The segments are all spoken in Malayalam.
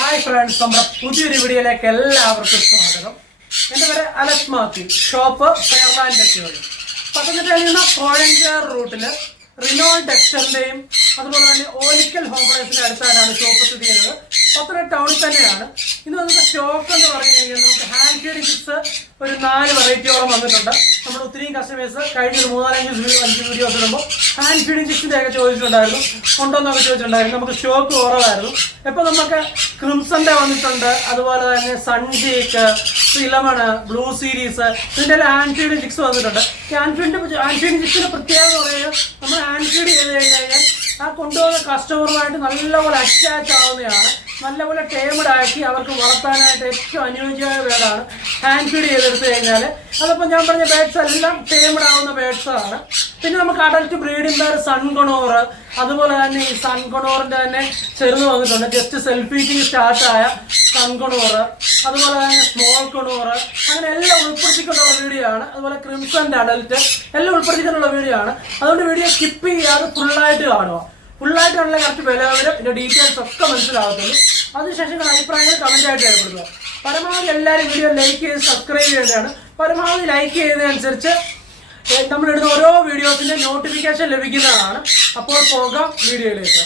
ഹായ് ഫ്രണ്ട്സ്, നമ്മുടെ പുതിയൊരു വീഡിയോയിലേക്ക് എല്ലാവർക്കും സ്വാഗതം. എൻ്റെ പേര് Alex Mathew, shop Fairland technology. Pathanamthitta Kozhencherry റൂട്ടിൽ റിനോൾഡ് ടെക്സ്റ്ററിൻ്റെയും അതുപോലെ തന്നെ ഓലിക്കൽ ഹോംപ്ലൈസിൻ്റെ അടുത്തായിട്ടാണ് ഷോപ്പ് സ്ഥിതി ചെയ്യുന്നത്. പത്തനംതിട്ട ടൗണിൽ തന്നെയാണ്. ഇന്ന് നമുക്ക് സ്റ്റോക്ക് എന്ന് പറഞ്ഞു കഴിഞ്ഞാൽ നമുക്ക് ഹാൻഡ് ഫീഡിംഗ് ചിപ്സ് ഒരു 4 വെറൈറ്റിയോളം വന്നിട്ടുണ്ട്. നമ്മൾ ഒത്തിരിയും കസ്റ്റമേഴ്സ് കഴിഞ്ഞ ഒരു 3-5 വീഡിയോസ് ഇടുമ്പോൾ ഹാൻഡ് ഫീഡിംഗ് ചിപ്സിൻ്റെ ഒക്കെ ചോദിച്ചിട്ടുണ്ടായിരുന്നു, ഉണ്ടോന്നൊക്കെ ചോദിച്ചിട്ടുണ്ടായിരുന്നു. നമുക്ക് സ്റ്റോക്ക് കുറവായിരുന്നു. ഇപ്പോൾ നമുക്ക് ക്രിംസന്റെ വന്നിട്ടുണ്ട്, അതുപോലെ തന്നെ സൺജീക്ക്, സിലമണ്, ബ്ലൂ സീരീസ്, ഇതിൻ്റെ എല്ലാം ഹാൻഡ് ഫീഡിംഗ് ചിപ്സ് വന്നിട്ടുണ്ട്. ഹാൻഡ് ഫീഡിംഗ് ചിപ്സിന്റെ പ്രത്യേകത പറയുന്നത് നമ്മൾ ഹാൻഡ് ഫീഡ് ചെയ്ത് കഴിഞ്ഞാൽ ആ കൊണ്ടുപോകുന്ന കസ്റ്റമറുമായിട്ട് നല്ലപോലെ അറ്റാച്ച് ആവുന്നതാണ്. നല്ലപോലെ ടേമഡ് ആക്കി അവർക്ക് വളർത്താനായിട്ട് ഏറ്റവും അനുയോജ്യമായ ബേഡാണ് ഹാൻഡ് ഫീഡ് ചെയ്തെടുത്തു കഴിഞ്ഞാൽ. അതിപ്പോൾ ഞാൻ പറഞ്ഞ ബേഡ്സ് എല്ലാം ടേമഡ് ആവുന്ന ബേഡ്സാണ്. പിന്നെ നമുക്ക് അഡൽട്ട് ബ്രീഡിംഗ് ബേഡ് സൺകൊണോർ, അതുപോലെ തന്നെ ഈ സൺകൊണോറിന്റെ തന്നെ ചെറുത് വന്നിട്ടുണ്ട്. ജസ്റ്റ് സെൽഫീറ്റിംഗ് സ്റ്റാർട്ടായ സൺകൊണോർ, അതുപോലെ തന്നെ സ്മോൾ കൊണോർ, അങ്ങനെ എല്ലാം ഉൾപ്പെടുത്തിക്കൊണ്ടുള്ള വീഡിയോ ആണ്. അതുപോലെ ക്രിംസന്റെ അഡൽട്ട് എല്ലാം ഉൾപ്പെടുത്തിക്കൊണ്ടുള്ള വീഡിയോ ആണ്. അതുകൊണ്ട് വീഡിയോ സ്കിപ്പ് ചെയ്യാതെ ഫുള്ളായിട്ട് കാണുക. ഫുള്ളായിട്ടുള്ള കറക്റ്റ് വില വരും, ഇതിന്റെ ഡീറ്റെയിൽസ് ഒക്കെ മനസ്സിലാകത്തുള്ളൂ. അതിനുശേഷം നിങ്ങളുടെ അഭിപ്രായങ്ങൾ കമന്റായിട്ട് രേഖപ്പെടുത്തുക. പരമാവധി എല്ലാവരും വീഡിയോ ലൈക്ക് ചെയ്ത് സബ്സ്ക്രൈബ് ചെയ്യേണ്ടതാണ്. പരമാവധി ലൈക്ക് ചെയ്യുന്നതനുസരിച്ച് നമ്മളിടുന്ന ഓരോ വീഡിയോസിന്റെ നോട്ടിഫിക്കേഷൻ ലഭിക്കുന്നതാണ്. അപ്പോൾ പോകാം വീഡിയോയിലേക്ക്.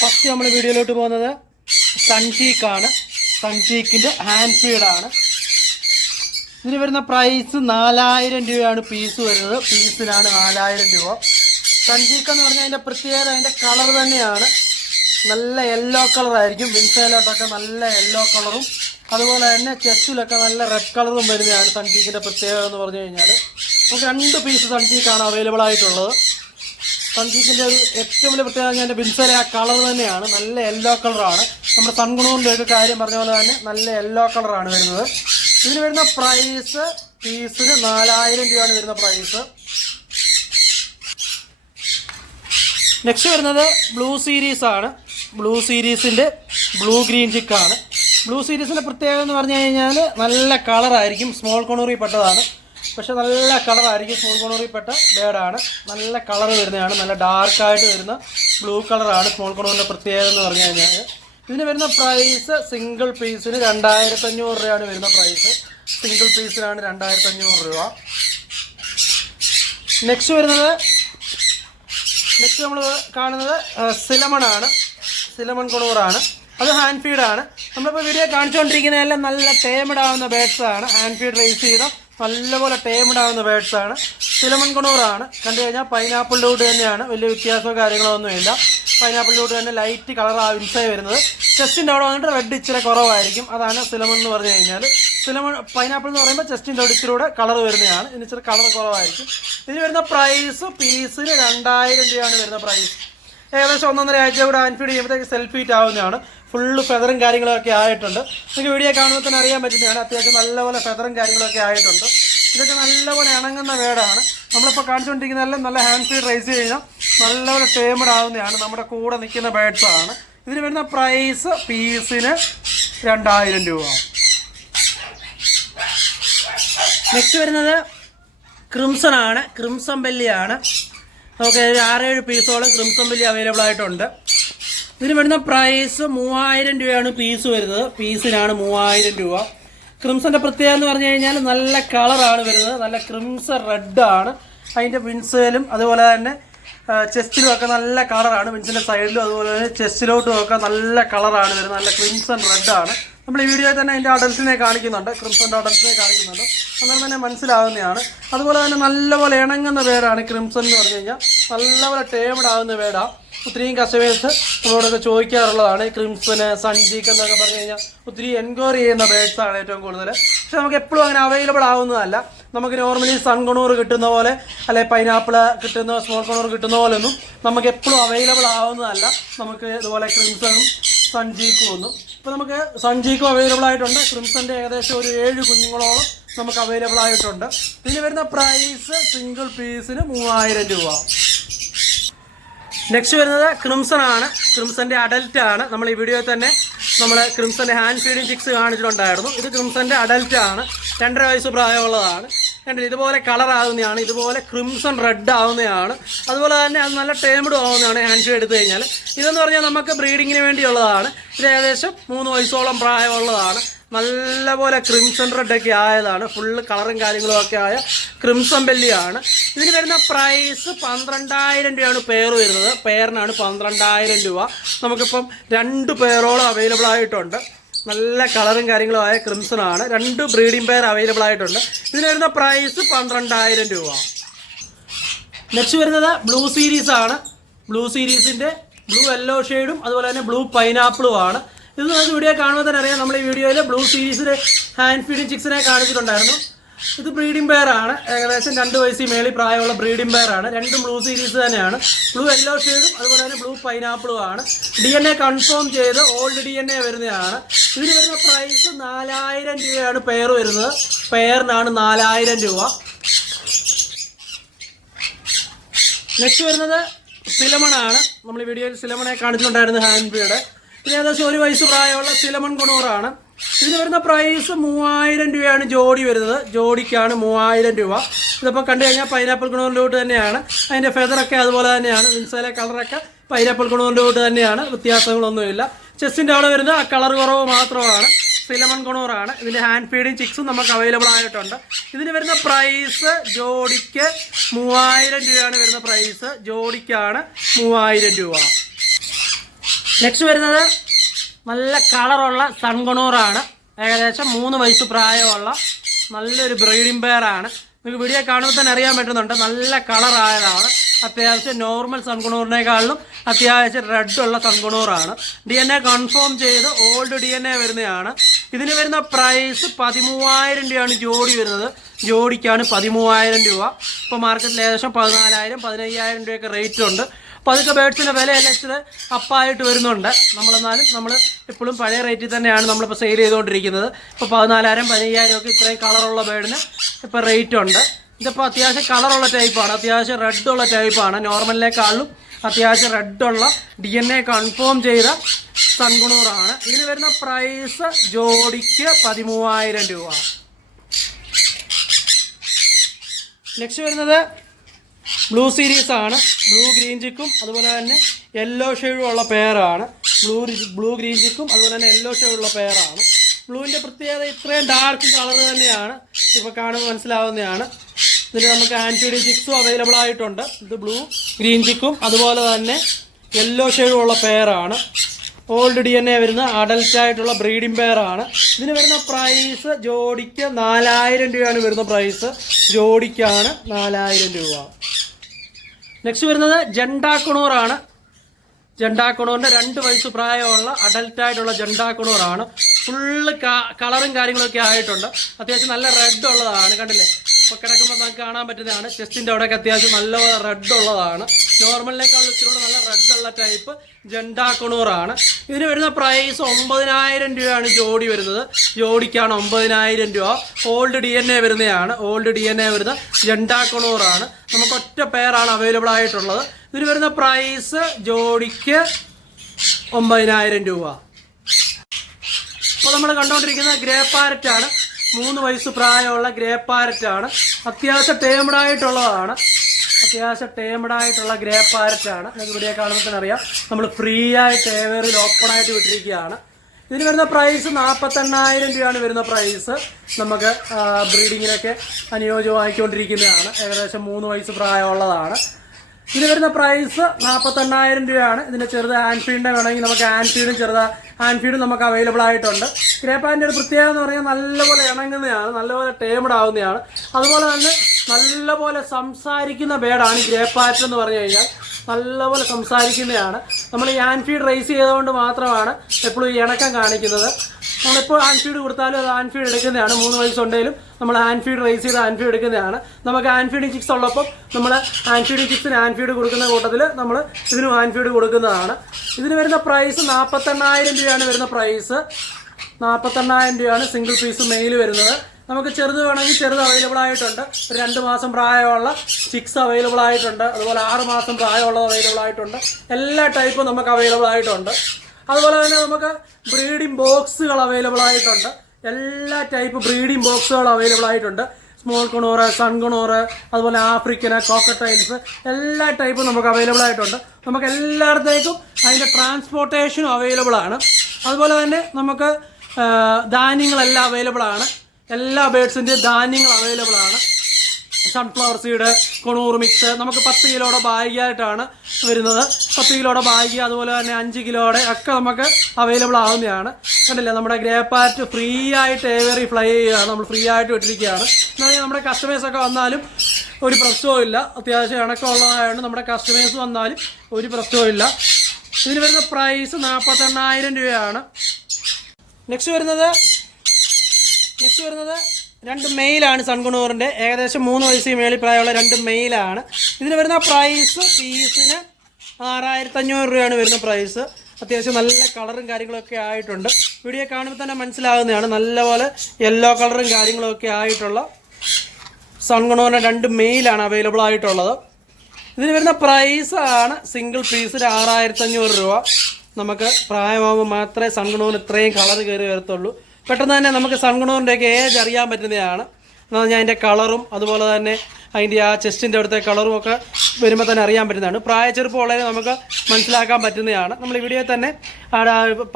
ഫസ്റ്റ് നമ്മൾ വീഡിയോയിലോട്ട് പോകുന്നത് സൺചീക്കാണ്. സൺചീക്കിന്റെ ഹാൻഡ് ഫീഡാണ്. ഇതിന് വരുന്ന പ്രൈസ് 4000 രൂപയാണ് പീസ് വരുന്നത്. പീസിനാണ് 4000 രൂപ. സൺചീക്ക് എന്ന് പറഞ്ഞാൽ അതിൻ്റെ പ്രത്യേകത അതിൻ്റെ കളർ തന്നെയാണ്. നല്ല യെല്ലോ കളറായിരിക്കും. വിൻസേലോട്ടൊക്കെ നല്ല യെല്ലോ കളറും അതുപോലെ തന്നെ ചെസ്റ്റിലൊക്കെ നല്ല റെഡ് കളറും വരുന്നതാണ് സൺചീക്കിൻ്റെ പ്രത്യേകത എന്ന് പറഞ്ഞു കഴിഞ്ഞാൽ. നമുക്ക് 2 പീസ് സൺചീക്കാണ് അവൈലബിൾ ആയിട്ടുള്ളത്. സൺചീക്കിൻ്റെ ഒരു ഏറ്റവും വലിയ പ്രത്യേകത അതിൻ്റെ വിൻസേലെ ആ കളർ തന്നെയാണ്. നല്ല യെല്ലോ കളറാണ്. നമ്മുടെ സൺഗുണൂറിൻ്റെ ഒക്കെ കാര്യം പറഞ്ഞ പോലെ തന്നെ നല്ല യെല്ലോ കളറാണ് വരുന്നത്. ഇതിന് വരുന്ന പ്രൈസ് പീസിന് 4000 രൂപയാണ് വരുന്ന പ്രൈസ്. നെക്സ്റ്റ് വരുന്നത് ബ്ലൂ സീരീസ് ആണ്. ബ്ലൂ സീരീസിൻ്റെ ബ്ലൂ ഗ്രീൻ ചിക്കാണ്. ബ്ലൂ സീരീസിൻ്റെ പ്രത്യേകത എന്ന് പറഞ്ഞു കഴിഞ്ഞാൽ നല്ല കളറായിരിക്കും. സ്മോൾ കൊണൂറിൽ പെട്ടതാണ്, പക്ഷെ നല്ല കളറായിരിക്കും. സ്മോൾ കൊണൂറിൽ പെട്ട ബേഡാണ്. നല്ല കളർ വരുന്നതാണ്. നല്ല ഡാർക്കായിട്ട് വരുന്ന ബ്ലൂ കളറാണ് സ്മോൾ കൊണൂറിൻ്റെ പ്രത്യേകത എന്ന് പറഞ്ഞു കഴിഞ്ഞാൽ. ഇതിന് വരുന്ന പ്രൈസ് സിംഗിൾ പീസിന് 2500 രൂപയാണ് വരുന്ന പ്രൈസ്. സിംഗിൾ പീസിനാണ് 2500 രൂപ. നെക്സ്റ്റ് നമ്മൾ കാണുന്നത് സിലമണാണ്. സിലമൺ കൊണൂറാണ്. അത് ഹാൻഡ് ഫീഡാണ്. നമ്മളിപ്പോൾ വീഡിയോ കാണിച്ചുകൊണ്ടിരിക്കുന്നതെല്ലാം നല്ല ടേമഡ് ആവുന്ന ബേഡ്സാണ്. ഹാൻഡ് ഫീഡ് റേസ് ചെയ്ത നല്ലപോലെ ടേമഡ് ആവുന്ന ബേഡ്സാണ്. സിലമൺ കൊണൂറാണ്. കണ്ടു കഴിഞ്ഞാൽ പൈനാപ്പിൾ ഡൂഡ് തന്നെയാണ്. വലിയ വ്യത്യാസമോ കാര്യങ്ങളൊന്നുമില്ല. പൈനാപ്പിൾ ഡൂഡ് തന്നെ ലൈറ്റ് കളർ ഇൻസായി വരുന്നത്. ചെസ്റ്റിൻ്റെ അവിടെ വന്നിട്ട് റെഡ് ഇച്ചിരി കുറവായിരിക്കും. അതാണ് സിലമൺ എന്ന് പറഞ്ഞു കഴിഞ്ഞാൽ. സിലമൺ പൈനാപ്പിൾ എന്ന് പറയുമ്പോൾ ചെസ്റ്റിൻ്റെ അവിടെ ഇച്ചിരി കളർ വരുന്നതാണ്. ഇതിന് ഇച്ചിരി കളർ കുറവായിരിക്കും. ഇതിന് വരുന്ന പ്രൈസ് പീസിന് 2000 രൂപയാണ് വരുന്ന പ്രൈസ്. ഏകദേശം 1.5 ആഴ്ച കൂടെ ഹാൻഡ് ഫീഡ് ചെയ്യുമ്പോഴത്തേക്ക് സെൽഫ് ഫീറ്റ് ആവുന്നതാണ്. ഫുള്ള് ഫെദറും കാര്യങ്ങളൊക്കെ ആയിട്ടുണ്ട്. നിങ്ങൾക്ക് വീഡിയോ കാണുമ്പോൾ തന്നെ അറിയാൻ പറ്റുന്നതാണ്. അത്യാവശ്യം നല്ലപോലെ ഫെദറും കാര്യങ്ങളൊക്കെ ആയിട്ടുണ്ട്. ഇതൊക്കെ നല്ലപോലെ ഇണങ്ങുന്ന വേടാണ്. നമ്മളിപ്പോൾ കാണിച്ചുകൊണ്ടിരിക്കുന്നതെല്ലാം നല്ല ഹാൻഡ് ഫീഡ് റൈസ് കഴിഞ്ഞാൽ നല്ലപോലെ ടേമഡ് ആവുന്നതാണ്. നമ്മുടെ കൂടെ നിൽക്കുന്ന ബേഡ്സാണ്. ഇതിന് വരുന്ന പ്രൈസ് പീസിന് 2000 രൂപ. നെക്സ്റ്റ് വരുന്നത് ക്രിംസൺ ആണ്. ക്രിംസൺ ബെല്ലിയാണ്. നമുക്ക് 6-7 പീസോളം ക്രിംസൺ ബെല്ലി അവൈലബിൾ ആയിട്ടുണ്ട്. ഇതിന് വരുന്ന പ്രൈസ് 3000 രൂപയാണ് പീസ് വരുന്നത്. പീസിനാണ് 3000 രൂപ. ക്രിംസന്റെ പ്രത്യേകത എന്ന് പറഞ്ഞു കഴിഞ്ഞാൽ നല്ല കളറാണ് വരുന്നത്. നല്ല ക്രിംസൺ റെഡ് ആണ്. അതിൻ്റെ വിൻസേലും അതുപോലെ തന്നെ ചെസ്റ്റിലും ഒക്കെ നല്ല കളറാണ്. വിൻസിൻ്റെ സൈഡിലും അതുപോലെ തന്നെ ചെസ്റ്റിലോട്ടും ഒക്കെ നല്ല കളറാണ് വരുന്നത്. നല്ല ക്രിംസൺ റെഡ് ആണ്. നമ്മൾ ഈ വീഡിയോയിൽ തന്നെ അതിൻ്റെ അഡൽറ്റിനെ കാണിക്കുന്നുണ്ട്. ക്രിംസൻ്റെ അഡൽറ്റിനെ കാണിക്കുന്നുണ്ട്. അങ്ങനെ തന്നെ മനസ്സിലാവുന്നതാണ്. അതുപോലെ തന്നെ നല്ലപോലെ ഇണങ്ങുന്ന വേടാണ് ക്രിംസൺ എന്ന് പറഞ്ഞു കഴിഞ്ഞാൽ. നല്ലപോലെ ടേമഡ് ആവുന്ന വേടാണ്. ഒത്തിരിയും കസ്റ്റമേഴ്സ് നമ്മളോടൊക്കെ ചോദിക്കാറുള്ളതാണ്. ക്രിംസന്, സൺചീക്ക് എന്നൊക്കെ പറഞ്ഞു കഴിഞ്ഞാൽ ഒത്തിരി എൻക്വയറി ചെയ്യുന്ന ബേഡ്സാണ് ഏറ്റവും കൂടുതൽ. പക്ഷെ നമുക്ക് എപ്പോഴും അങ്ങനെ അവൈലബിൾ ആവുന്നതല്ല. നമുക്ക് നോർമലി സൺകൊണൂർ കിട്ടുന്ന പോലെ അല്ലെങ്കിൽ പൈനാപ്പിൾ കിട്ടുന്ന സ്മോൾ കൊണൂർ കിട്ടുന്ന പോലെ ഒന്നും നമുക്ക് എപ്പോഴും അവൈലബിൾ ആവുന്നതല്ല. നമുക്ക് ഇതുപോലെ ക്രിംസണും സൺചീക്കും ഒന്നും. ഇപ്പോൾ നമുക്ക് സൺചീക്കും അവൈലബിൾ ആയിട്ടുണ്ട്. ക്രിംസൻ്റെ ഏകദേശം ഒരു 7 കുഞ്ഞുങ്ങളോളം നമുക്ക് അവൈലബിൾ ആയിട്ടുണ്ട്. ഇതിന് വരുന്ന പ്രൈസ് സിംഗിൾ പീസിന് 3000 രൂപ. നെക്സ്റ്റ് വരുന്നത് ക്രിംസൺ ആണ്. ക്രിംസന്റെ അഡൽറ്റ് ആണ്. നമ്മൾ ഈ വീഡിയോയിൽ തന്നെ നമ്മൾ ക്രിംസന്റെ ഹാൻഡ് ഫീഡിംഗ് ചിക്സ് കാണിച്ചിട്ടുണ്ടായിരുന്നു. ഇത് ക്രിംസന്റെ അഡൽറ്റ് ആണ്. 2.5 വയസ്സ് പ്രായമുള്ളതാണ്. കണ്ടില്ലേ ഇതുപോലെ കളർ ആകുന്നതാണ്, ഇതുപോലെ ക്രിംസൺ റെഡ് ആവുന്നതാണ്, അതുപോലെ തന്നെ അത് നല്ല ടേംഡ് ആവുന്നതാണ് ഹാൻഡ് ഫീഡ് എടുത്തു കഴിഞ്ഞാൽ. ഇതെന്ന് പറഞ്ഞാൽ നമുക്ക് ബ്രീഡിങ്ങിന് വേണ്ടിയുള്ളതാണ്. ഇത് ഏകദേശം 3 വയസ്സോളം പ്രായമുള്ളതാണ്. നല്ലപോലെ ക്രിംസൺ റെഡൊക്കെ ആയതാണ്, ഫുള്ള് കളറും കാര്യങ്ങളും ഒക്കെ ആയ ക്രിംസൺ ബെല്ലിയാണ്. ഇതിന് വരുന്ന പ്രൈസ് 12,000 രൂപയാണ് പെയർ വരുന്നത്. പെയറിനാണ് 12,000 രൂപ. നമുക്കിപ്പം 2 പെയറോളം അവൈലബിൾ ആയിട്ടുണ്ട്. നല്ല കളറും കാര്യങ്ങളും ആയ ക്രിംസൺ ആണ്. 2 ബ്രീഡിംഗ് പെയർ അവൈലബിൾ ആയിട്ടുണ്ട്. ഇതിന് വരുന്ന പ്രൈസ് 12,000 രൂപ. നെക്സ്റ്റ് വരുന്നത് ബ്ലൂ സീരീസ് ആണ്. ബ്ലൂ സീരീസിൻ്റെ ബ്ലൂ യെല്ലോ ഷെയ്ഡും അതുപോലെ തന്നെ ബ്ലൂ പൈനാപ്പിളും ആണ്. ഇത് നമുക്ക് വീഡിയോ കാണുമ്പോൾ തന്നെ അറിയാം. നമ്മൾ ഈ വീഡിയോയിൽ ബ്ലൂ സീരീസിലെ ഹാൻഡ് ഫീഡിങ് ചിക്സിനെ കാണിച്ചിട്ടുണ്ടായിരുന്നു. ഇത് ബ്രീഡിംഗ് പെയർ ആണ്. ഏകദേശം 2 വയസ്സിൽ മേളിൽ പ്രായമുള്ള ബ്രീഡിംഗ് പെയർ ആണ്. 2 ബ്ലൂ സീരീസ് തന്നെയാണ്. ബ്ലൂ യെല്ലോ ഷെയ്ഡും അതുപോലെ തന്നെ ബ്ലൂ പൈനാപ്പിളും ആണ്. DNA കൺഫേം ചെയ്ത് ഓൾഡ് DNA വരുന്നതാണ്. ഇതിന് വരുന്ന പ്രൈസ് 4,000 രൂപയാണ് പെയർ വരുന്നത്. പെയറിനാണ് 4,000 രൂപ. നെക്സ്റ്റ് വരുന്നത് സിലമൺ ആണ്. നമ്മൾ ഈ വീഡിയോയിൽ സിലമണെ കാണിച്ചിട്ടുണ്ടായിരുന്നു ഹാൻഡ് ഫീഡ്. ഇത് ഏകദേശം 1 വയസ്സ് പ്രായമുള്ള സിലമൺ കൊണൂറാണ്. ഇതിന് വരുന്ന പ്രൈസ് 3,000 രൂപയാണ് ജോഡി വരുന്നത്. ജോഡിക്കാണ് 3,000 രൂപ. ഇതിപ്പോൾ കണ്ടു കഴിഞ്ഞാൽ പൈനാപ്പിൾ കൊണൂറിലോട്ട് തന്നെയാണ്. അതിൻ്റെ ഫെദറൊക്കെ അതുപോലെ തന്നെയാണ്. വിൻസയിലെ കളറൊക്കെ പൈനാപ്പിൾ കൊണൂറിലോട്ട് തന്നെയാണ്. വ്യത്യാസങ്ങളൊന്നുമില്ല. ചെസ്റ്റിൻ്റെ അവിടെ വരുന്ന ആ കളർ കുറവ് മാത്രമാണ്. സിലമൺ കൊണൂറാണ്. ഇതിൻ്റെ ഹാൻഡ് ഫീഡിങ് ചിക്സും നമുക്ക് അവൈലബിൾ ആയിട്ടുണ്ട്. ഇതിന് വരുന്ന പ്രൈസ് ജോഡിക്ക് 3,000 രൂപയാണ് വരുന്ന പ്രൈസ്. ജോഡിക്കാണ് 3,000 രൂപ. നെക്സ്റ്റ് വരുന്നത് നല്ല കളറുള്ള സൺകൊണൂറാണ്. ഏകദേശം 3 വയസ്സ് പ്രായമുള്ള നല്ലൊരു ബ്രീഡിംഗ് പെയറാണ്. നിങ്ങൾക്ക് വീഡിയോ കാണുമ്പോൾ തന്നെ അറിയാൻ പറ്റുന്നുണ്ട്. നല്ല കളറായതാണ്. അത്യാവശ്യം നോർമൽ സൺകുണൂറിനേക്കാളിലും അത്യാവശ്യം റെഡുള്ള സൺകുണൂറാണ്. DNA കൺഫേം ചെയ്ത് ഓൾഡ് DNA വരുന്നതാണ്. ഇതിന് വരുന്ന പ്രൈസ് 13,000 രൂപയാണ് ജോഡി വരുന്നത്. ജോഡിക്കാണ് 13,000 രൂപ. ഇപ്പോൾ മാർക്കറ്റിൽ ഏകദേശം 14,000 15,000 രൂപയൊക്കെ റേറ്റ് ഉണ്ട്. അപ്പോൾ അതൊക്കെ ബേഡ്സിൻ്റെ വിലയെല്ലാം ഇച്ചിരി അപ്പായിട്ട് വരുന്നുണ്ട്. നമ്മൾ ഇപ്പോഴും പഴയ റേറ്റിൽ തന്നെയാണ് നമ്മളിപ്പോൾ സെയിൽ ചെയ്തുകൊണ്ടിരിക്കുന്നത്. ഇപ്പോൾ 14,000 15,000 ഒക്കെ ഇത്രയും കളറുള്ള ബേഡിന് ഇപ്പോൾ റേറ്റ് ഉണ്ട്. ഇതിപ്പോൾ അത്യാവശ്യം കളറുള്ള ടൈപ്പാണ്. അത്യാവശ്യം റെഡുള്ള ടൈപ്പാണ്. നോർമലിനേക്കാളും അത്യാവശ്യം റെഡുള്ള DNA കൺഫേം ചെയ്ത സൺകുണൂറാണ്. ഇതിന് വരുന്ന പ്രൈസ് ജോഡിക്ക് 13,000 രൂപ. നെക്സ്റ്റ് വരുന്നത് ബ്ലൂ സീരീസ് ആണ്. ബ്ലൂ ഗ്രീൻ ചിക്കും അതുപോലെ തന്നെ യെല്ലോ ഷെയ്ഡും ഉള്ള പെയറാണ്. ബ്ലൂ ഗ്രീൻ ചിക്കും അതുപോലെ തന്നെ യെല്ലോ ഷെയ്ഡുള്ള പെയറാണ്. ബ്ലൂവിൻ്റെ പ്രത്യേകത ഇത്രയും ഡാർക്ക് കളർ തന്നെയാണ്. ഇപ്പോൾ കാണുമ്പോൾ മനസ്സിലാവുന്നതാണ്. ഇതിൽ നമുക്ക് ഹാൻഡ് ഫീഡിങ് ചിക്സും അവൈലബിൾ ആയിട്ടുണ്ട്. ഇത് ബ്ലൂ ഗ്രീൻ ചിക്കും അതുപോലെ തന്നെ യെല്ലോ ഷെയ്ഡും ഉള്ള പെയറാണ്. ഓൾഡ് DNA വരുന്ന അഡൽട്ടായിട്ടുള്ള ബ്രീഡിംഗ് പെയറാണ്. ഇതിന് വരുന്ന പ്രൈസ് ജോഡിക്ക് 4,000 രൂപയാണ് വരുന്ന പ്രൈസ്. ജോഡിക്കാണ് 4,000 രൂപ. നെക്സ്റ്റ് വരുന്നത് ജണ്ടാക്കുണൂറാണ്. ജണ്ടാക്കുണൂറിൻ്റെ 2 വയസ്സ് പ്രായമുള്ള അഡൽട്ടായിട്ടുള്ള ജണ്ടാക്കുണൂറാണ്. ഫുള്ള് കളറും കാര്യങ്ങളൊക്കെ ആയിട്ടുണ്ട്. അത്യാവശ്യം നല്ല റെഡ് ഉള്ളതാണ്. കണ്ടില്ലേ, ഇപ്പോൾ കിടക്കുമ്പോൾ നമുക്ക് കാണാൻ പറ്റുന്നതാണ്. ചെസ്റ്റിൻ്റെ അവിടെയൊക്കെ അത്യാവശ്യം നല്ല റെഡ് ഉള്ളതാണ്. നോർമലിനേക്കാൾ ഇച്ചിരി നല്ല റെഡുള്ള ടൈപ്പ് ജണ്ടാക്കുണൂറാണ്. ഇതിന് വരുന്ന പ്രൈസ് 9,000 രൂപയാണ് ജോഡി വരുന്നത്. ജോഡിക്കാണ് 9,000 രൂപ. ഓൾഡ് DNA വരുന്നതാണ്. ഓൾഡ് DNA വരുന്ന ജണ്ടാക്കുണൂറാണ്. നമുക്ക് ഒറ്റ പെയറാണ് അവൈലബിൾ ആയിട്ടുള്ളത്. ഇതിന് വരുന്ന പ്രൈസ് ജോഡിക്ക് 9,000 രൂപ. ഇപ്പോൾ നമ്മൾ കണ്ടുകൊണ്ടിരിക്കുന്നത് ഗ്രേ പാരറ്റാണ്. 3 വയസ്സ് പ്രായമുള്ള ഗ്രേ പാരറ്റാണ്. അത്യാവശ്യം ടേംഡായിട്ടുള്ളതാണ്. ഗ്രേ പാരറ്റാണ്. നിങ്ങൾക്ക് ഇവിടെ കാണുമ്പോൾ തന്നെ അറിയാം. നമ്മൾ ഫ്രീ ആയിട്ട് ഏവറിൽ ഓപ്പണായിട്ട് വിട്ടിരിക്കുകയാണ്. ഇതിന് വരുന്ന പ്രൈസ് 48,000 രൂപയാണ് വരുന്ന പ്രൈസ്. നമുക്ക് ബ്രീഡിങ്ങിനൊക്കെ അനുയോജ്യമായിക്കൊണ്ടിരിക്കുന്നതാണ്. ഏകദേശം 3 വയസ്സ് പ്രായമുള്ളതാണ്. ഇതിന് വരുന്ന പ്രൈസ് 48,000 രൂപയാണ്. ഇതിൻ്റെ ചെറുത് ഹാൻഡ് ഫീഡിൻ്റെ വേണമെങ്കിൽ നമുക്ക് ഹാൻഡ് ഫീഡും നമുക്ക് അവൈലബിൾ ആയിട്ടുണ്ട്. ഗ്രേ പാരറ്റിൻ്റെ ഒരു പ്രത്യേകത എന്ന് പറഞ്ഞാൽ നല്ലപോലെ ഇണങ്ങുന്നതാണ്, നല്ലപോലെ ടേംഡ് ആവുന്നതാണ്. അതുപോലെ തന്നെ നല്ലപോലെ സംസാരിക്കുന്ന ബേഡാണ് ഗ്രേ പാരറ്റ് എന്ന് പറഞ്ഞു കഴിഞ്ഞാൽ. നല്ലപോലെ സംസാരിക്കുന്നതാണ്. നമ്മൾ ഈ ഹാൻഡ് ഫീഡ് റേസ് ചെയ്തുകൊണ്ട് മാത്രമാണ് എപ്പോഴും ഈ ഇണക്കം കാണിക്കുന്നത്. നമ്മളിപ്പോൾ ഹാൻഡ് ഫീഡ് കൊടുത്താലും അത് ഹാൻഡ് ഫീഡ് എടുക്കുന്നതാണ്. 3 വയസ്സുണ്ടെങ്കിലും നമ്മൾ ഹാൻഡ് ഫീഡ് റേസ് ചെയ്ത് ഹാൻഡ് ഫീഡ് എടുക്കുന്നതാണ്. നമുക്ക് ഹാൻഡ് ഫീഡിങ് ചിക്സ് ഉള്ളപ്പം നമ്മൾ ഹാൻഡ് ഫീഡിങ് ചിക്സിന് ഹാൻഡ് ഫീഡ് കൊടുക്കുന്ന കൂട്ടത്തിൽ നമ്മൾ ഇതിനും ഹാൻഡ് ഫീഡ് കൊടുക്കുന്നതാണ്. ഇതിന് വരുന്ന പ്രൈസ് 48,000 രൂപയാണ് വരുന്ന പ്രൈസ്. 48,000 രൂപയാണ് സിംഗിൾ പീസ് മെയിൽ വരുന്നത്. നമുക്ക് ചെറുത് വേണമെങ്കിൽ ചെറുത് അവൈലബിൾ ആയിട്ടുണ്ട്. 2 മാസം പ്രായമുള്ള ചിക്സ് അവൈലബിൾ ആയിട്ടുണ്ട്. അതുപോലെ 6 മാസം പ്രായമുള്ളത് അവൈലബിൾ ആയിട്ടുണ്ട്. എല്ലാ ടൈപ്പും നമുക്ക് അവൈലബിൾ ആയിട്ടുണ്ട്. അതുപോലെ തന്നെ നമുക്ക് ബ്രീഡിംഗ് ബോക്സുകൾ അവൈലബിൾ ആയിട്ടുണ്ട്. എല്ലാ ടൈപ്പ് ബ്രീഡിംഗ് ബോക്സുകൾ അവൈലബിൾ ആയിട്ടുണ്ട്. സ്മോൾ കുണൂറ്, സൺ കുണൂറ്, അതുപോലെ ആഫ്രിക്കന്, കോക്കട്ടൈൽസ് എല്ലാ ടൈപ്പും നമുക്ക് അവൈലബിൾ ആയിട്ടുണ്ട്. നമുക്ക് എല്ലായിടത്തേക്കും അതിൻ്റെ ട്രാൻസ്പോർട്ടേഷനും അവൈലബിൾ ആണ്. അതുപോലെ തന്നെ നമുക്ക് ധാന്യങ്ങളെല്ലാം അവൈലബിൾ ആണ്. എല്ലാ ബേഡ്സിൻ്റെയും ധാന്യങ്ങൾ അവൈലബിൾ ആണ്. സൺഫ്ലവർ സീഡ്, കൊണൂർ മിക്സ് നമുക്ക് 10 കിലോയുടെ ബാഗായിട്ടാണ് വരുന്നത്. 10 കിലോയുടെ ബാഗ്, അതുപോലെ തന്നെ 5 കിലോയുടെ ഒക്കെ നമുക്ക് അവൈലബിൾ ആവുന്നതാണ്. കണ്ടില്ലേ, നമ്മുടെ ഗ്രേ പാറ്റ് ഫ്രീ ആയിട്ട് ഏവറി ഫ്ലൈ ചെയ്യുകയാണ്. നമ്മൾ ഫ്രീ ആയിട്ട് വിട്ടിരിക്കുകയാണ്. എന്നാൽ നമ്മുടെ കസ്റ്റമേഴ്സൊക്കെ വന്നാലും ഒരു പ്രശ്നവും ഇല്ല. അത്യാവശ്യം ഇണക്കമുള്ളതായതുകൊണ്ട് നമ്മുടെ കസ്റ്റമേഴ്സ് വന്നാലും ഒരു പ്രശ്നവും ഇല്ല. ഇതിന് വരുന്ന പ്രൈസ് 48,000 രൂപയാണ്. നെക്സ്റ്റ് വരുന്നത് 2 മെയിലാണ്. സൺകുണൂറിൻ്റെ ഏകദേശം 3 വയസ്സിന് മേളിൽ പ്രായമുള്ള 2 മെയിലാണ്. ഇതിന് വരുന്ന പ്രൈസ് പീസിന് 6,500 രൂപയാണ് വരുന്ന പ്രൈസ്. അത്യാവശ്യം നല്ല കളറും കാര്യങ്ങളൊക്കെ ആയിട്ടുണ്ട്. വീഡിയോ കാണുമ്പോൾ തന്നെ മനസ്സിലാകുന്നതാണ്. നല്ലപോലെ യെല്ലോ കളറും കാര്യങ്ങളൊക്കെ ആയിട്ടുള്ള സൺകുണൂറിൻ്റെ 2 മെയിലാണ് അവൈലബിൾ ആയിട്ടുള്ളത്. ഇതിന് വരുന്ന പ്രൈസാണ് സിംഗിൾ പീസിന് 6,500 രൂപ. നമുക്ക് പ്രായമാകുമ്പോൾ മാത്രമേ സൺകുണൂറിന് ഇത്രയും കളർ കയറി വരത്തുള്ളൂ. പെട്ടെന്ന് തന്നെ നമുക്ക് സൺകുണൂറിൻ്റെയൊക്കെ ഏജ് അറിയാൻ പറ്റുന്നതാണ്. എന്നാൽ ഞാൻ അതിൻ്റെ കളറും അതുപോലെ തന്നെ അതിൻ്റെ ആ ചെസ്റ്റിൻ്റെ അവിടുത്തെ കളറും ഒക്കെ വരുമ്പോൾ തന്നെ അറിയാൻ പറ്റുന്നതാണ്. പ്രായച്ചെറുപ്പമുള്ളതിനെ നമുക്ക് മനസ്സിലാക്കാൻ പറ്റുന്നതാണ്. നമ്മൾ ഈ വീഡിയോയിൽ തന്നെ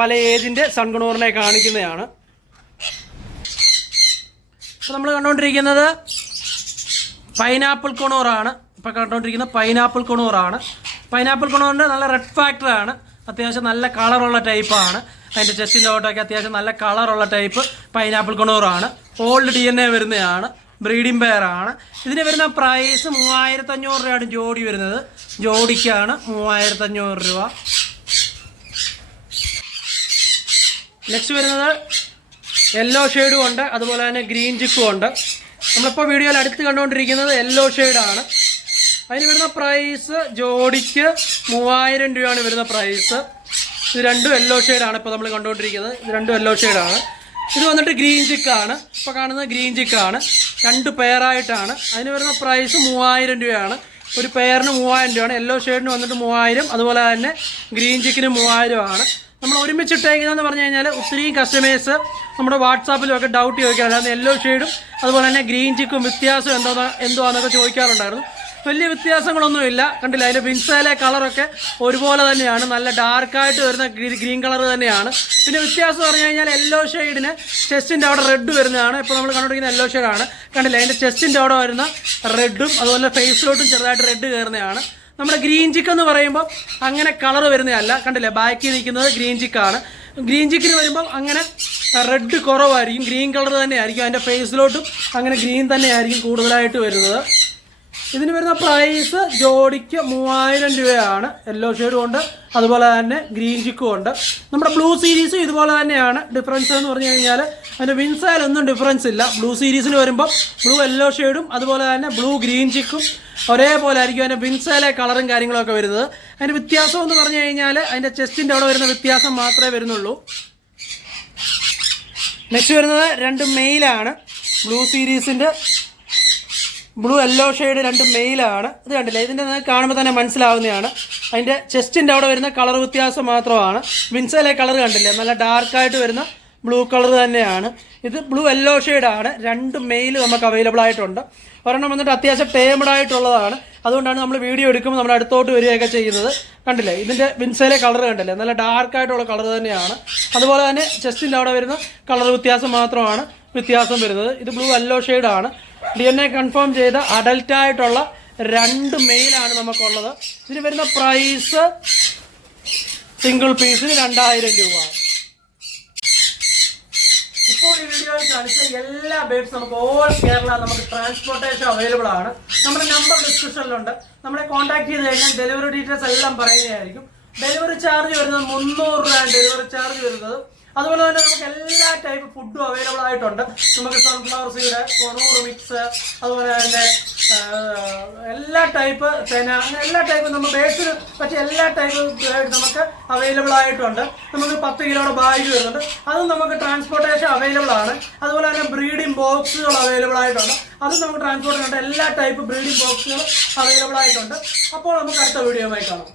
പല ഏജിൻ്റെ സൺകുണൂറിനെ കാണിക്കുന്നതാണ്. ഇപ്പോൾ നമ്മൾ കണ്ടുകൊണ്ടിരിക്കുന്നത് പൈനാപ്പിൾ കുണൂറാണ്. ഇപ്പോൾ കണ്ടുകൊണ്ടിരിക്കുന്നത് പൈനാപ്പിൾ കുണൂറാണ്. പൈനാപ്പിൾ കുണൂറിൻ്റെ നല്ല റെഡ് ഫാക്ടറാണ്. അത്യാവശ്യം നല്ല കളറുള്ള ടൈപ്പാണ്. അതിൻ്റെ ചെസ്റ്റിൻ്റെ ഓട്ടൊക്കെ അത്യാവശ്യം നല്ല കളറുള്ള ടൈപ്പ് പൈനാപ്പിൾ കുണൂറാണ്. ഓൾഡ് DNA വരുന്നതാണ്. ബ്രീഡിംഗ് പെയറാണ്. ഇതിന് വരുന്ന പ്രൈസ് 3,500 രൂപയാണ് ജോഡി വരുന്നത്. ജോഡിക്കാണ് 3,500 രൂപ. നെക്സ്റ്റ് വരുന്നത് യെല്ലോ ഷെയ്ഡും ഉണ്ട്, അതുപോലെ തന്നെ ഗ്രീൻ ചിക്കും ഉണ്ട്. നമ്മളിപ്പോൾ വീഡിയോയിൽ അടുത്ത് കണ്ടുകൊണ്ടിരിക്കുന്നത് യെല്ലോ ഷെയ്ഡാണ്. അതിന് വരുന്ന പ്രൈസ് ജോഡിക്ക് 3,000 രൂപയാണ് വരുന്ന പ്രൈസ്. ഇത് 2 യെല്ലോ ഷെയ്ഡാണ് ഇപ്പോൾ നമ്മൾ കണ്ടുകൊണ്ടിരിക്കുന്നത്. ഇത് 2 യെല്ലോ ഷെയ്ഡാണ്. ഇത് വന്നിട്ട് ഗ്രീൻ ചിക്കാണ്. ഇപ്പോൾ കാണുന്നത് ഗ്രീൻ ചിക്കാണ്. 2 പെയറായിട്ടാണ്. അതിന് വരുന്ന പ്രൈസ് 3,000 രൂപയാണ്. ഒരു പെയറിന് 3,000 രൂപയാണ്. യെല്ലോ ഷെയ്ഡിന് വന്നിട്ട് 3,000, അതുപോലെ തന്നെ ഗ്രീൻ ചിക്കിന് 3,000 ആണ്. നമ്മൾ ഒരുമിച്ചിട്ടേക്കുന്നതെന്ന് പറഞ്ഞു കഴിഞ്ഞാൽ ഒത്തിരിയും കസ്റ്റമേഴ്സ് നമ്മുടെ വാട്സാപ്പിലൊക്കെ ഡൗട്ട് ചോദിക്കാറുണ്ടായിരുന്നു. യെല്ലോ ഷെയ്ഡും അതുപോലെ തന്നെ ഗ്രീൻ ചിക്കും വ്യത്യാസം എന്തുവാന്നൊക്കെ ചോദിക്കാറുണ്ടായിരുന്നു. വലിയ വ്യത്യാസങ്ങളൊന്നുമില്ല. കണ്ടില്ല, അതിൻ്റെ വിൻസയിലെ കളറൊക്കെ ഒരുപോലെ തന്നെയാണ്. നല്ല ഡാർക്കായിട്ട് വരുന്ന ഗ്രീൻ കളർ തന്നെയാണ്. പിന്നെ വ്യത്യാസം പറഞ്ഞു കഴിഞ്ഞാൽ യെല്ലോ ഷെയ്ഡിന് ചെസ്റ്റിൻ്റെ അവിടെ റെഡ് വരുന്നതാണ്. ഇപ്പോൾ നമ്മൾ കണ്ടുപിടിക്കുന്ന യെല്ലോ ഷെയ്ഡാണ്. കണ്ടില്ല, അതിൻ്റെ ചെസ്റ്റിൻ്റെ അവിടെ വരുന്ന റെഡും അതുപോലെ ഫേസിലോട്ടും ചെറുതായിട്ട് റെഡ് കയറുന്നതാണ്. നമ്മുടെ ഗ്രീൻ ചിക്ക് എന്ന് പറയുമ്പോൾ അങ്ങനെ കളർ വരുന്നതല്ല. കണ്ടില്ലേ, ബാക്കിൽ നിൽക്കുന്നത് ഗ്രീൻ ചിക്കാണ്. ഗ്രീൻ ചിക്കിന് വരുമ്പം അങ്ങനെ റെഡ് കുറവായിരിക്കും, ഗ്രീൻ കളർ തന്നെയായിരിക്കും. അതിൻ്റെ ഫേസിലോട്ടും അങ്ങനെ ഗ്രീൻ തന്നെയായിരിക്കും കൂടുതലായിട്ട് വരുന്നത്. ഇതിന് വരുന്ന പ്രൈസ് ജോഡിക്ക് 3,000 രൂപയാണ്. യെല്ലോ ഷെയ്ഡും ഉണ്ട്, അതുപോലെ തന്നെ ഗ്രീൻ ചിക്കും ഉണ്ട്. നമ്മുടെ ബ്ലൂ സീരീസും ഇതുപോലെ തന്നെയാണ്. ഡിഫറൻസ് എന്ന് പറഞ്ഞു കഴിഞ്ഞാൽ അതിൻ്റെ വിൻസയിലൊന്നും ഡിഫറൻസ് ഇല്ല. ബ്ലൂ സീരീസിൽ വരുമ്പോൾ ബ്ലൂ യെല്ലോ ഷെയ്ഡും അതുപോലെ തന്നെ ബ്ലൂ ഗ്രീൻ ചിക്കും ഒരേപോലെ ആയിരിക്കും. അതിൻ്റെ വിൻസയിലെ കളറും കാര്യങ്ങളൊക്കെ വരുന്നത്. അതിൻ്റെ വ്യത്യാസം എന്ന് പറഞ്ഞു കഴിഞ്ഞാൽ അതിൻ്റെ ചെസ്റ്റിൻ്റെ അവിടെ വരുന്ന വ്യത്യാസം മാത്രമേ വരുന്നുള്ളൂ. നെക്സ്റ്റ് വരുന്നത് 2 മെയിലാണ്. ബ്ലൂ സീരീസിൻ്റെ ബ്ലൂ യെല്ലോ ഷെയ്ഡ് 2 മെയിലാണ്. ഇത് കണ്ടില്ലേ, ഇതിൻ്റെ കാണുമ്പോൾ തന്നെ മനസ്സിലാവുന്നതാണ്. അതിൻ്റെ ചെസ്റ്റിൻ്റെ അവിടെ വരുന്ന കളർ വ്യത്യാസം മാത്രമാണ്. വിൻസയിലെ കളർ കണ്ടില്ലേ, നല്ല ഡാർക്കായിട്ട് വരുന്ന ബ്ലൂ കളർ തന്നെയാണ്. ഇത് ബ്ലൂ യെല്ലോ ഷെയ്ഡാണ്. 2 മെയിൽ നമുക്ക് അവൈലബിൾ ആയിട്ടുണ്ട്. ഒരെണ്ണം വന്നിട്ട് അത്യാവശ്യം ടേമഡ് ആയിട്ടുള്ളതാണ്. അതുകൊണ്ടാണ് നമ്മൾ വീഡിയോ എടുക്കുമ്പോൾ നമ്മുടെ അടുത്തോട്ട് വരികയൊക്കെ ചെയ്യുന്നത്. കണ്ടില്ലേ, ഇതിൻ്റെ വിൻസയിലെ കളർ കണ്ടില്ലേ, നല്ല ഡാർക്കായിട്ടുള്ള കളർ തന്നെയാണ്. അതുപോലെ തന്നെ ചെസ്റ്റിൻ്റെ അവിടെ വരുന്ന കളർ വ്യത്യാസം മാത്രമാണ് വ്യത്യാസം വരുന്നത്. ഇത് ബ്ലൂ യെല്ലോ ഷെയ്ഡാണ്. DNA കൺഫേം ചെയ്ത അഡൽട്ടായിട്ടുള്ള 2 മെയിലാണ് നമുക്കുള്ളത്. ഇതിന് വരുന്ന പ്രൈസ് സിംഗിൾ പീസിന് 2,000 രൂപ. ഇപ്പോൾ ഈ വീഡിയോയിൽ കാണിച്ച എല്ലാ ബേഡ്സ് നമുക്ക് ഓൾ കേരള നമുക്ക് ട്രാൻസ്പോർട്ടേഷൻ അവൈലബിൾ ആണ്. നമ്മുടെ നമ്പർ ഡിസ്ക്രിപ്ഷനിലുണ്ട്. നമ്മളെ കോൺടാക്ട് ചെയ്ത് കഴിഞ്ഞാൽ ഡെലിവറി ഡീറ്റെയിൽസ് എല്ലാം പറയുന്നതായിരിക്കും. ഡെലിവറി ചാർജ് വരുന്നത് 300 രൂപയാണ് ഡെലിവറി ചാർജ് വരുന്നത്. അതുപോലെ തന്നെ നമുക്ക് എല്ലാ ടൈപ്പ് ഫുഡും അവൈലബിൾ ആയിട്ടുണ്ട്. നമുക്ക് സൺഫ്ലവർ സീഡ്, കൊണൂർ മിക്സ്, അതുപോലെ തന്നെ എല്ലാ ടൈപ്പ് അങ്ങനെ എല്ലാ ടൈപ്പും നമ്മൾ ബേഡ്സിന് പറ്റിയ എല്ലാ ടൈപ്പ് നമുക്ക് അവൈലബിൾ ആയിട്ടുണ്ട്. നമുക്ക് 10 കിലോയുടെ ബാഗ് വരുന്നുണ്ട്. അതും നമുക്ക് ട്രാൻസ്പോർട്ടേഷൻ അവൈലബിൾ ആണ്. അതുപോലെ തന്നെ ബ്രീഡിംഗ് ബോക്സുകൾ അവൈലബിൾ ആയിട്ടുണ്ട്. അതും നമുക്ക് ട്രാൻസ്പോർട്ട് ഉണ്ട്. എല്ലാ ടൈപ്പ് ബ്രീഡിംഗ് ബോക്സുകൾ അവൈലബിൾ ആയിട്ടുണ്ട്. അപ്പോൾ നമുക്ക് അടുത്ത വീഡിയോയുമായി കാണാം.